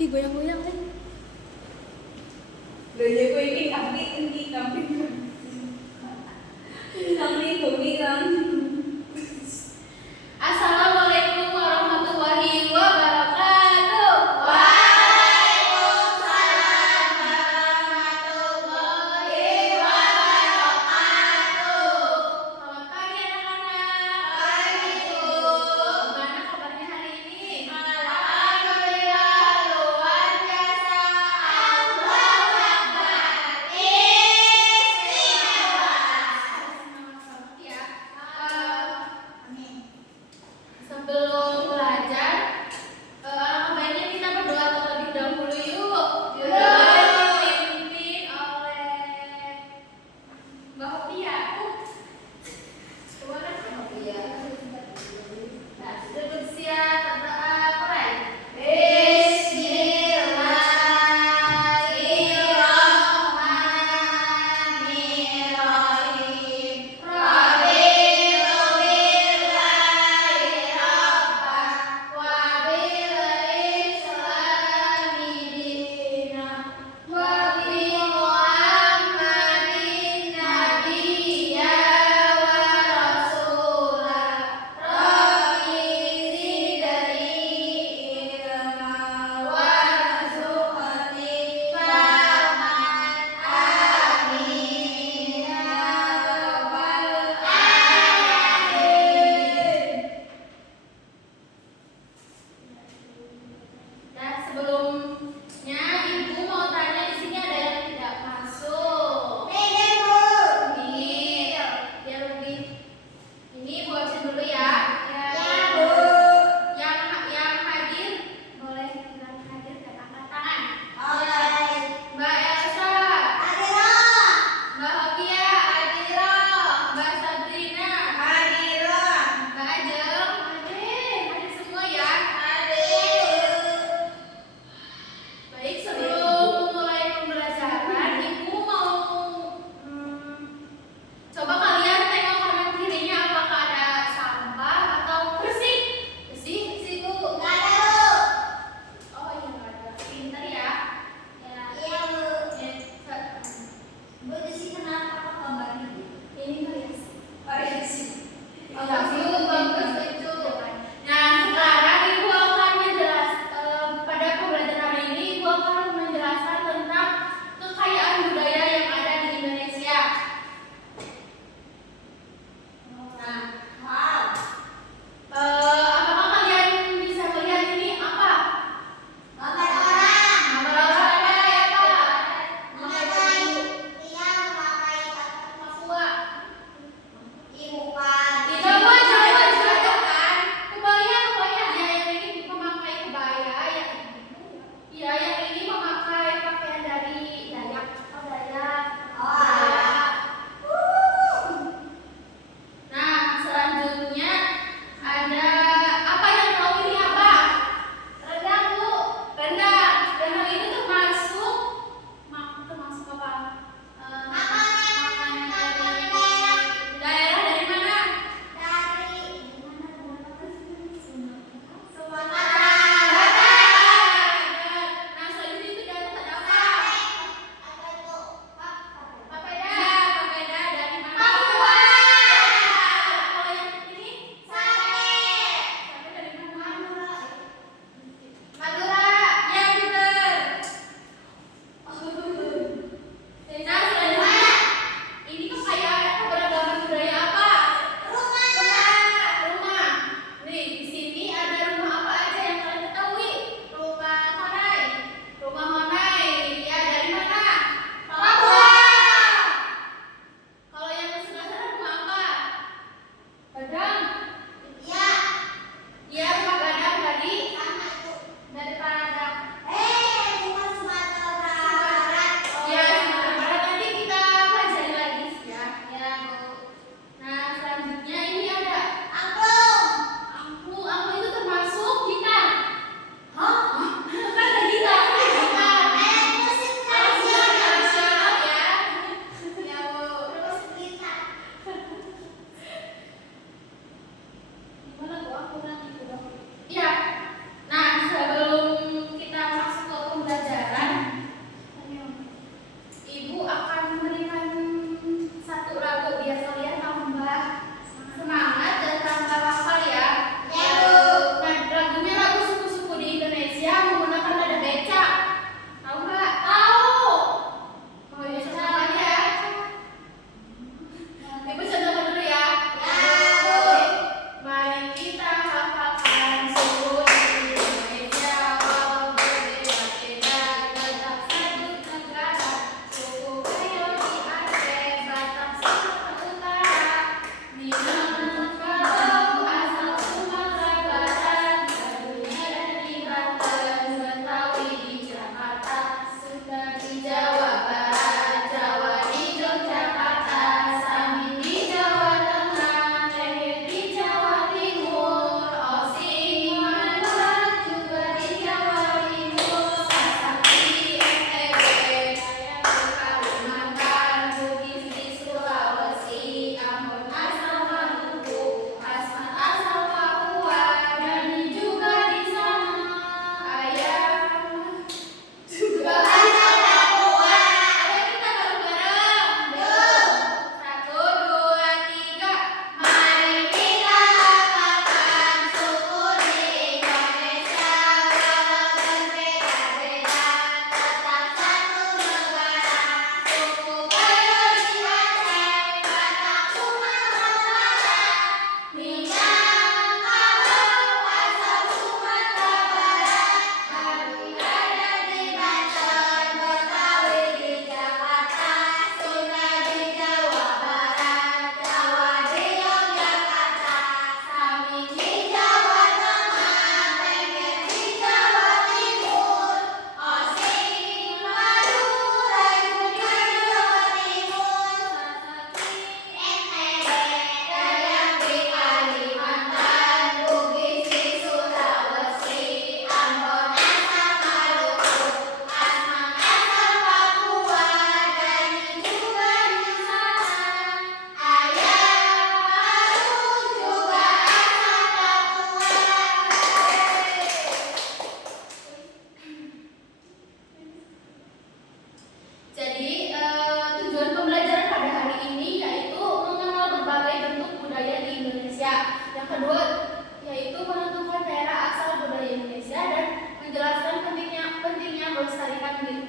Ih, goyang-goyang kan. Rồi vậy quên cái cầm cái cầm cái cùng đi con. Assalamualaikum warahmatullahi wabarakatuh. Waalaikumsalam warahmatullahi wabarakatuh. Selamat pagi anak-anak. Pagi, Bu. Gimana kabarnya hari ini? Alhamdulillah luar biasa. Allahu Akbar. Istimewa. Semangat ya. Amin.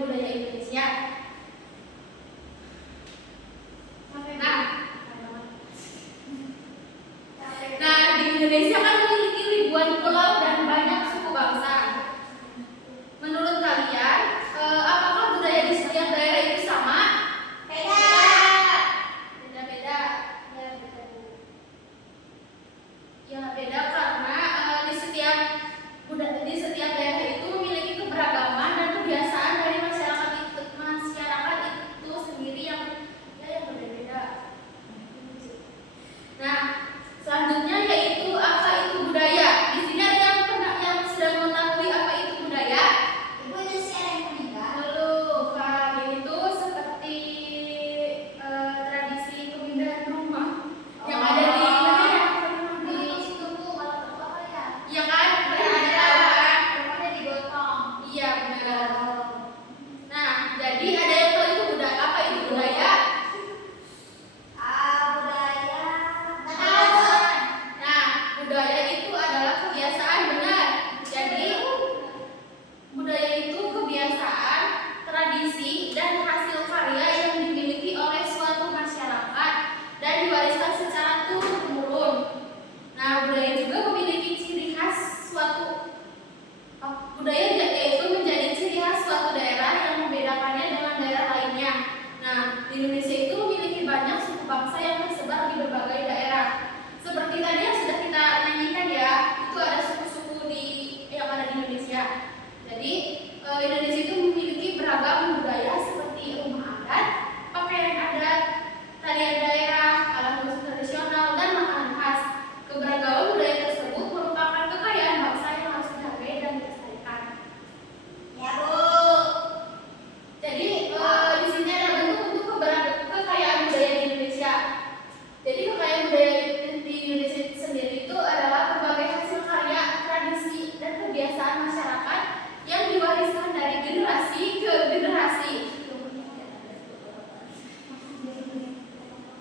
budaya Indonesia. Nah, di Indonesia kan memiliki ribuan pulau dan banyak suku bangsa. Menurut kalian, apakah budaya di setiap daerah itu sama? Beda-beda. Ya, beda karena di setiap daerah itu memiliki keberagaman dan kebiasaan dari masyarakat itu sendiri yang berbeda-beda. Nah, selanjutnya yaitu apa itu budaya. Di sini ada yang sudah mengetahui apa itu budaya? Lalu, ini tuh seperti tradisi pemindahan rumah yang ada di mana ya? Iya kan? Iya benar. Nah, jadi ada yang tahu itu budaya apa itu budaya? Nah, budaya itu adalah kebiasaan, benar. Jadi budaya itu kebiasaan, tradisi, dan hasil karya yang dimiliki oleh suatu masyarakat dan diwariskan secara turun-temurun. Nah, budaya juga memiliki ciri khas budaya yaitu menjadi ciri khas suatu daerah yang membedakannya dengan daerah lainnya. Nah, di Indonesia itu memiliki banyak suku bangsa yang tersebar di berbagai daerah. Seperti tadi yang sudah kita nyanyikan ya, itu ada suku-suku yang ada di Indonesia. Jadi Indonesia itu memiliki beragam budaya seperti rumah adat, pakaian adat, tarian daerah, alat musik tradisional, dan makanan khas. Keberagaman budaya tersebut merupakan kekayaan bangsa yang harus dihargai dan dilestarikan. Jadi di sini ada bentuk-bentuk kekayaan budaya di Indonesia. Jadi kekayaan budaya di Indonesia sendiri itu adalah berbagai hasil karya, tradisi, dan kebiasaan masyarakat yang diwariskan dari generasi ke generasi.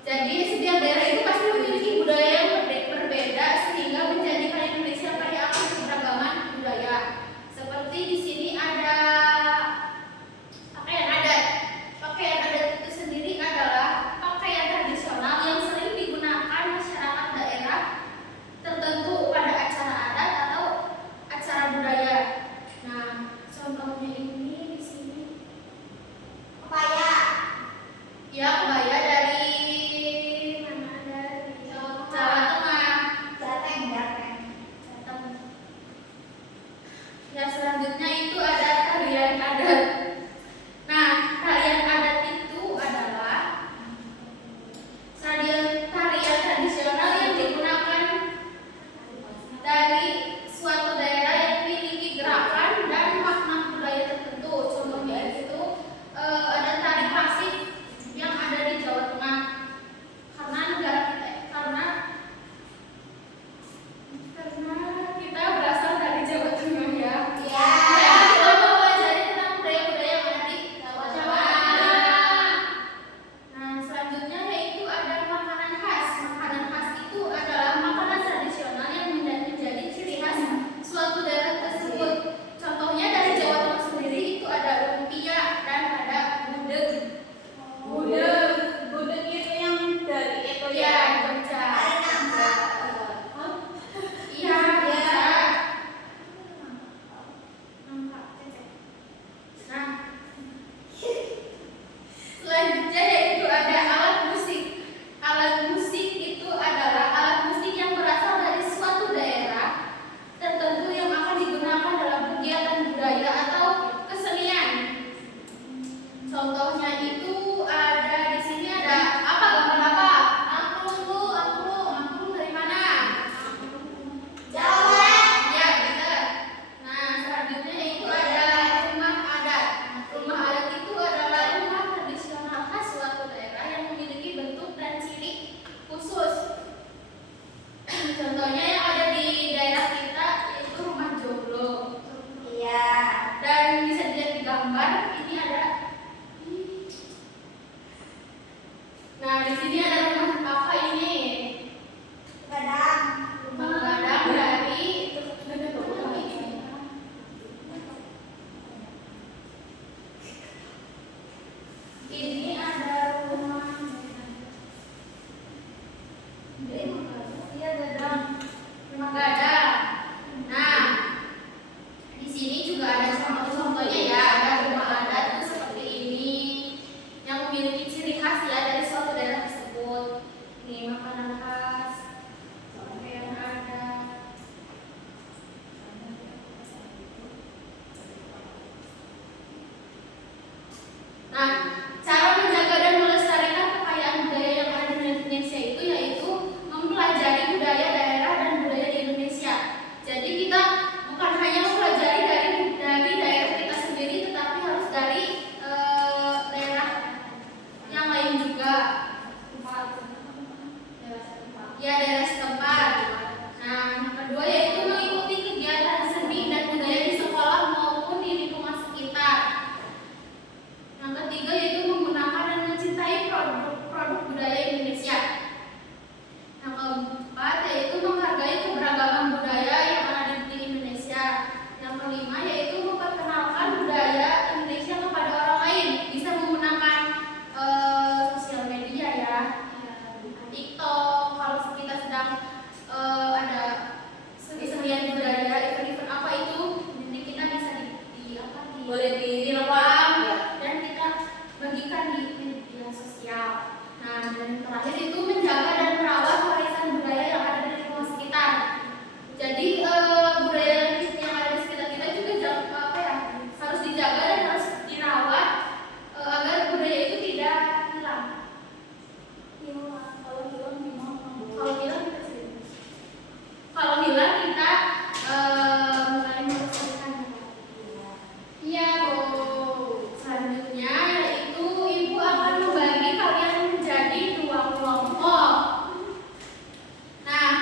Jadi setiap daerah itu pasti memiliki budaya yang berbeda sehingga menjadikan Indonesia kaya akan keberagaman budaya. Seperti di sini ada pakaian adat. Pakaian adat itu sendiri adalah pakaian tradisional yang sering digunakan masyarakat daerah tertentu pada acara adat atau acara budaya. Nah, contohnya ini di sini. Ya, kebaya dari mana? Dari Jawa Tengah. Jateng. Ya, selanjutnya itu ada tarian adat. Nah, tarian adat itu adalah tarian tradisional yang digunakan dari suatu daerah yang memiliki gerakan dan makna budaya tertentu. Contohnya itu ada tari klasik yang ada di Jawa Tengah. Karena kita berasal dari Jawa Tengah ya. Jadi kita mau pelajari tentang budaya-budaya yang ada di Jawa Tengah. Nah, selanjutnya yaitu ada makanan khas. Makanan khas itu adalah makanan tradisional yang menjadi ciri khas suatu daerah tersebut. Contohnya dari Jawa Tengah sendiri itu ada lumpia dan ada gudeg. Gudeg itu yang dari itu Ya, ya. Jogja. Iya, bisa. Nah, selanjutnya yaitu ada alat musik. Alat musik itu adalah alat musik yang berasal dari suatu daerah tertentu yang akan digunakan dalam kegiatan budaya atau kesenian. Contohnya itu ada di sini ada apa gambar apa? Angklung dari mana? Ya, benar. Nah, selanjutnya itu ada rumah adat. Rumah adat itu adalah rumah tradisional khas suatu daerah yang memiliki bentuk dan ciri khusus. Contohnya yang ada di daerah kita yaitu rumah joglo. Dan bisa dilihat di gambar ini ada. Nah, di sini ada rumah apa ini? Rumah gadang dari boleh direkam ya. dan kita bagikan di media sosial. Nah, dan terakhir itu menjaga dan merawat warisan budaya yang ada di lingkungan sekitar. Jadi budaya yang ada di sekitar kita juga harus dijaga dan harus dirawat agar budaya itu tidak hilang. Kalau hilang gimana? Kalau hilang kita kalau hilang kita mulai melestarikannya. Iya, Bu. Selanjutnya yaitu Ibu akan membagi kalian menjadi 2 kelompok. Nah,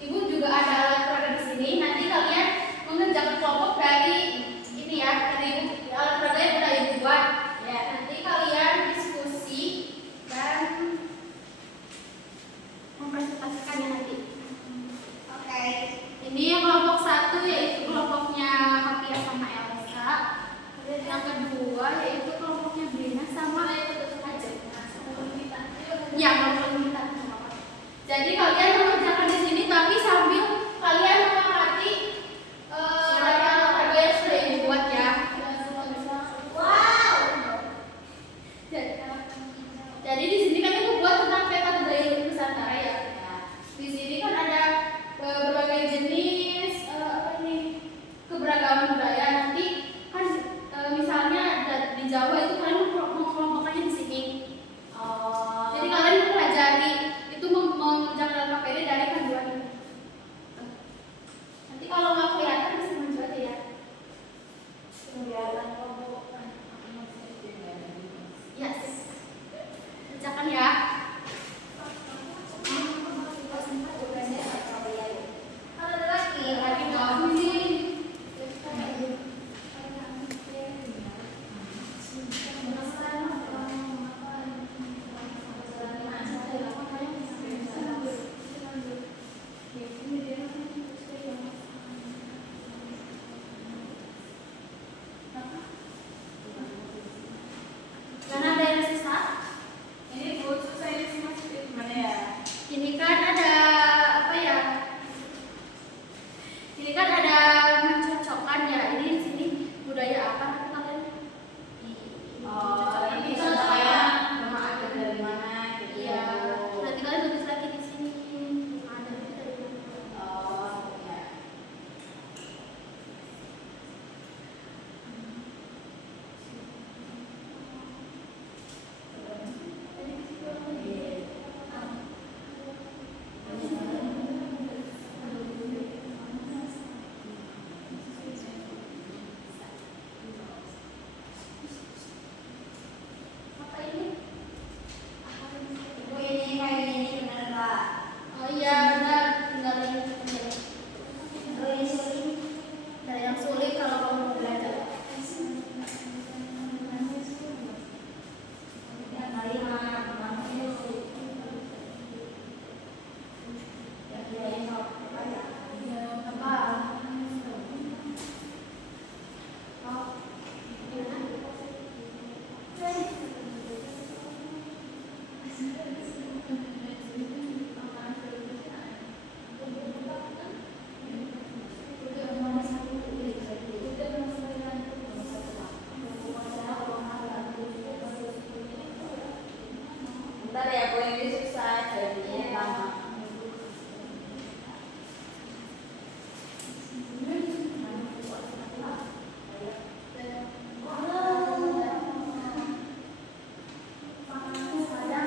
Ibu juga ada alat peraga di sini. Nanti kalian mengerjakan kelompok dari ini ya, dari alat peraga yang udah Ibu buat. Ya, nanti kalian diskusi dan mempresentasikannya nanti. Oke. Ini yang kelompok 1 yaitu kelompoknya Hafia sama Elsa. Yang kedua yaitu kelompoknya Brina sama ya, kelompok kita. Jadi kalian mengerjakan di sini tapi sambil kalian mengamati dari alat peraga yang sudah Ibu buat ya. Wow. Jadi di sini kan Ibu buat tentang peta budaya Nusantara ya. Di sini kan ada berbagai jenis keberagaman budaya. Nanti kan misalnya di Jawa itu kalian mengelompokkannya di sini. Jadi kalian mempelajari itu mengerjakan materi dari panduan ini. Nanti kalau nggak kelihatan bisa maju aja ya. Yes. Kerjakan ya. Lagi dong. Karena ada yang sisa. Ini Bu, susah ini sih masukin gimana ya? Ini kan ada apa ya? Ini kan ada mencocokkan ya. Ini di sini budaya apa kalian? Ini contohnya nama ada dari mana gitu. Iya. Nanti kalian tulis lagi di sini. Ada dari mana? Ya. Apa ini? Ibu ini kayak gini bener Pak. Oh iya, benar. Tinggal lagi aja. Ada yang sulit kalau kamu mau belajar. Apa? Oh, gimana? Bentar ya, Bu, ini susah jadinya lama. Ada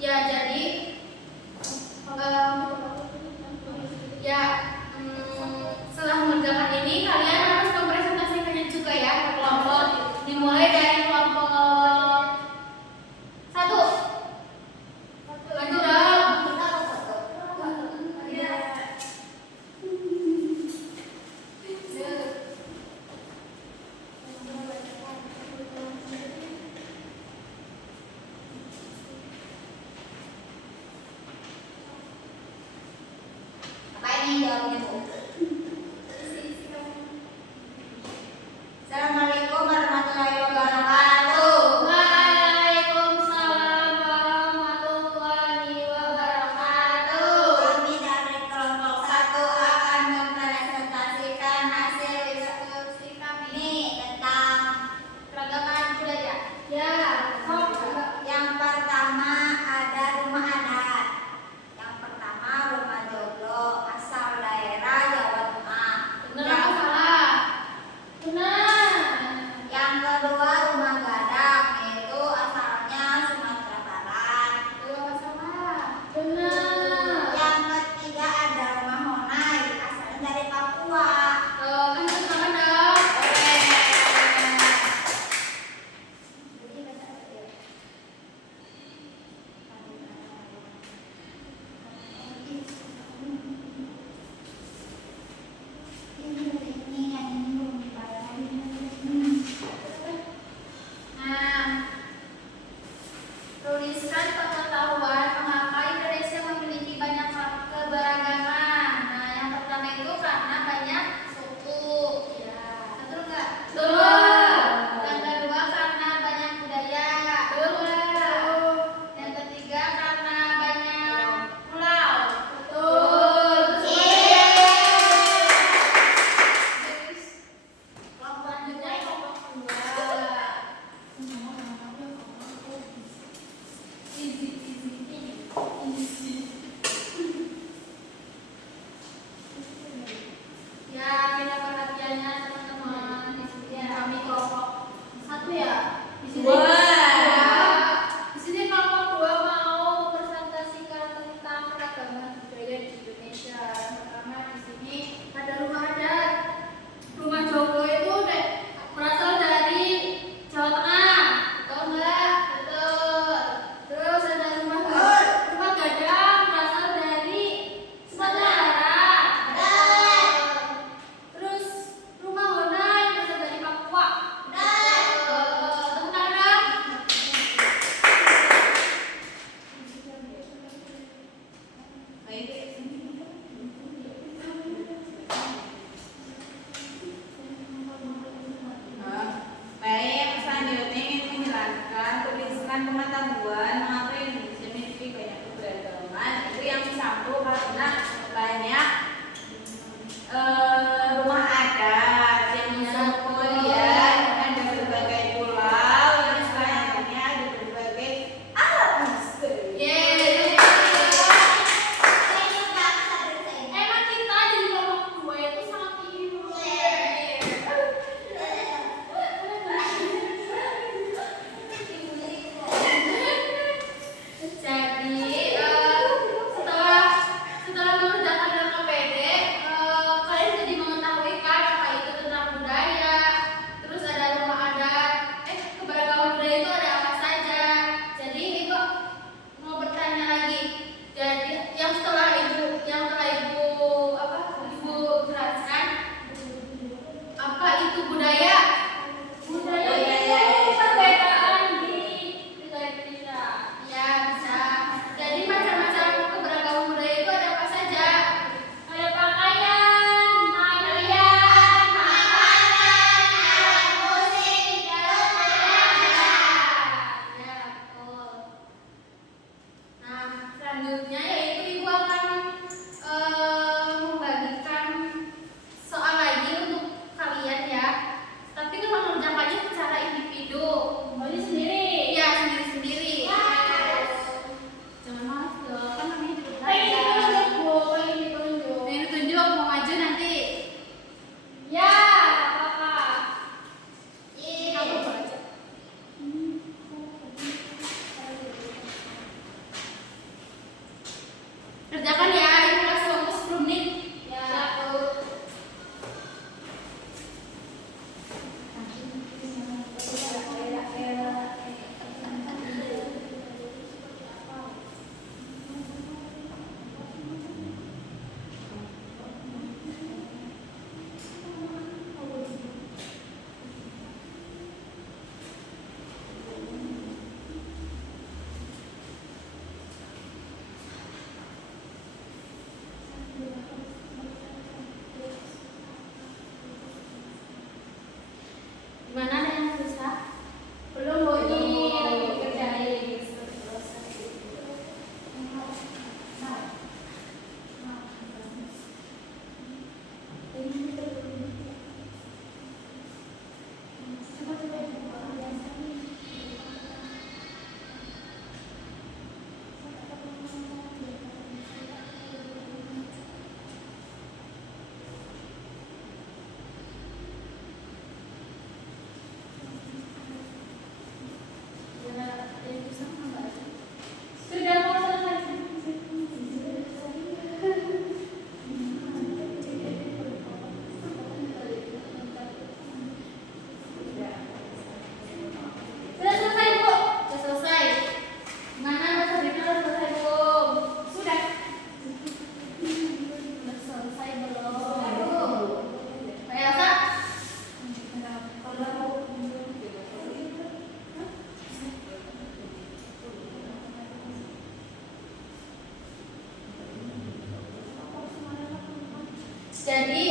Ya, jadi ya setelah mengerjakan ini kalian harus mempresentasikannya juga ya ke kelompok. Dimulai dari kelompok 1. Maju dong. Apa ini jawabnya, Bu? Assalamualaikum warahmatullahi wabarakatuh. Waalaikumsalam warahmatullahi wabarakatuh. Kami dari kelompok 1 akan mempresentasikan hasil diskusi kami tentang Keragaman budaya. Ya, yang pertama ada rumah adat. Yang pertama rumah joglo asal daerah Jawa Tengah. benar apa salah? Benar. Yang kedua rumah gadang yaitu asalnya Sumatera Barat. Benar apa salah? Benar. Yang ketiga ada rumah Honai asalnya dari Papua. Kan sama dong. Nah, tuliskan pengetahuan mengapa Indonesia memiliki banyak keberagaman. Nah, yang pertama itu karena banyak suku. Ya. Betul nggak? Betul. Yang kedua karena banyak budaya. Betul. Yang ketiga karena banyak pulau. Betul. Selanjutnya kelompok 2. Ya, pindah perhatiannya teman-teman. Di sini kami kelompok 1 ya. Di sini di sini kelompok 2 mau presentasikan tentang keragaman budaya di Indonesia. Yang pertama di sini ada rumah adat. Rumah joglo itu berasal dari Jawa Tengah. Betul enggak? Betul. Terus ada rumah gadang berasal dari Sumatera Barat. Betul. Terus rumah Honai berasal dari Papua. Betul. Tepuk tangan dong. Baik, selanjutnya ingin menjelaskan tuliskan pengetahuan mengapa Indonesia memiliki banyak keberagaman. Itu yang satu karena banyak rumah adat, yang kemudian ada berbagai pulau, yang selanjutnya ada berbagai alat musik. Yeay. Emang kita di kelompok 2 itu sangat tinggi. Jadi